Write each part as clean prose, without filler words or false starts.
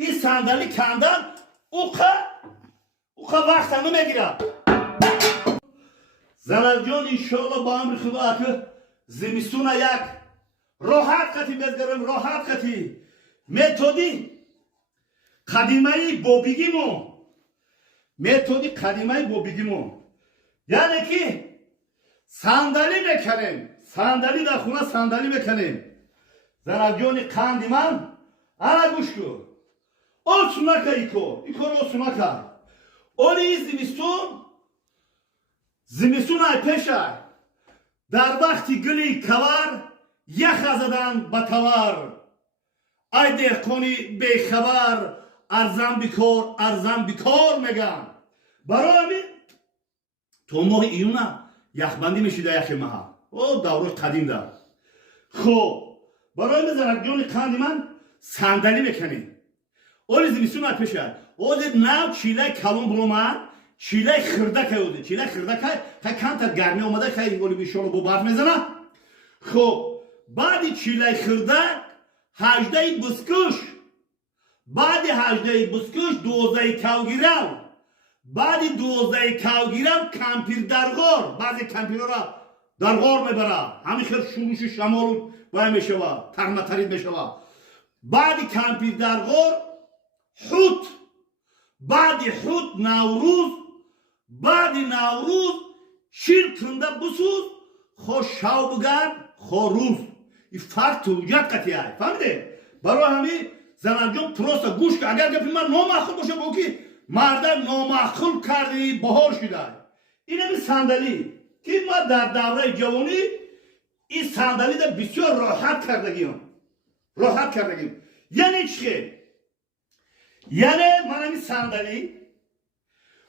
این صندلی کندن اوقا وقت نمیگیره. زلال جان انشالله با امر خدا که زمستون یک راحت قطی بزگرم، راحت قطی متدی قدیمه با بگیمو یعنی که صندلی بکنیم، صندلی در خونه صندلی بکنیم. زلال جان قندی من انا گوش کن olsunaka ikon olsunaka. Oli زمستون ای پیشه در وقتی گلی کوار یخ ازدن بتوار. ای دهقانی بیخبر ارزم بیکار میگن. برای همین تو ماه ایونه یخبندی میشیده یخی مها. او دوره قدیم ده. خب برای همین زرگیون قندی من صندلی میکنیم. اولی زمستون ای پیشه اولی نو چیله کلون بلومن چیله خردک اولی چیله خردک های کمتر گرمی اومده خیلی اولی بیشون رو برف میزنه. خب بعدی چیله خردک 18 بسکوش، بعدی 18 بسکوش 12 کاوگیرم، بعدی 12 کاوگیرم کمپیر درغار. بعضی کمپیر را درغار میبره همین خیر شروش شمال باید میشوه ترمترید میشوه. بعدی کمپیر درغار حوت، بعدی حوت نوروز، بعدی نوروز شیر کنده بسوز خوش شو بگرد خو روز. این فرق توجیت قطعی های فهمیده؟ برای همین زنان جان پروستا گوش که اگر گفت من نامعقول باشه با که مردم نامعقول کردی بهار شده. این همین صندلی که ما در دوره جوانی این صندلی در بسیار راحت کردگیم. یعنی چی؟ یعنی من همین صندلی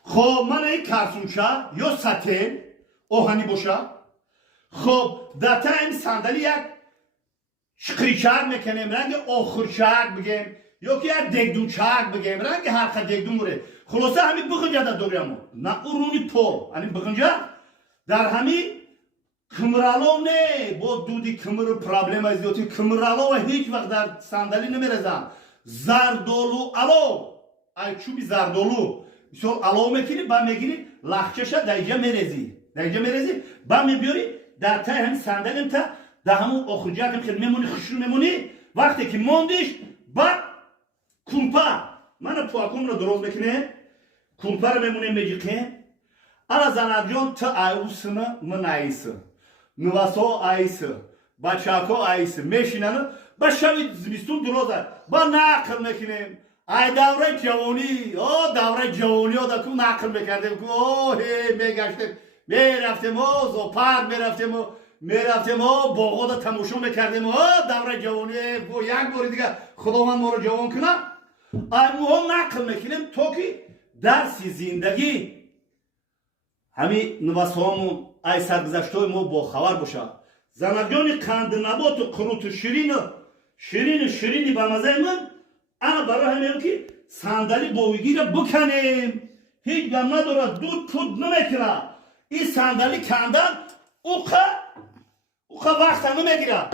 خب من این کارتونچه یا سطل آهنی باشه. خب در تا این صندلی یک شقیچک میکنیم رنگ آخرچک بگیم یا که یک دگدونچک بگیم رنگ هر دگدون موره. خلاصه همین بخنجه در دوریم نه ارونی پول همین بخنجه در همین کمرالو نه با دودی کمر پرابلم از دیوتی کمرالو و هیچ وقت در صندلی نمیرزم. زردولو الو ای چوبی زردولو بسیار الو میکنی با میگیری لخچش دیگه میرزی با میبیاری در تای همین صندلی تا در همون آخرجه هم خیلی میمونی خشور میمونی. وقتی که موندیش بعد کلپا من پاکون رو درست میکنه کلپا رو میمونی میجیقه انا زنابیون تا آیوسنه من آیسه نواسو آیسه بچاکو آیسه میشینن با شوید زمستون درسته با نقل میکنیم. ای دوره جوانی ها دا که نقل میکردیم که اوه میگشتیم میرفتیم زوپارک میرفتیم باغا دا تماشا میکردیم دوره جوانی یک باری دیگه خداوند ما رو جوان کنه. ای ما نقل میکنیم تا که درسی زندگی همین نواسامون ای سرگذشتای ما با خبر باشه. زنگانی قند نبات و قروت شیرینی به مزه من انا برای همین که صندلی بویگی را بکنیم هیچ گم نداره دود پود نمیکنه. این صندلی کندن اوقا وقت نمیگیره.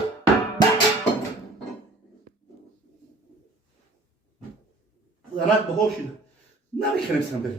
زنک بهار شده نمیکنیم صندلی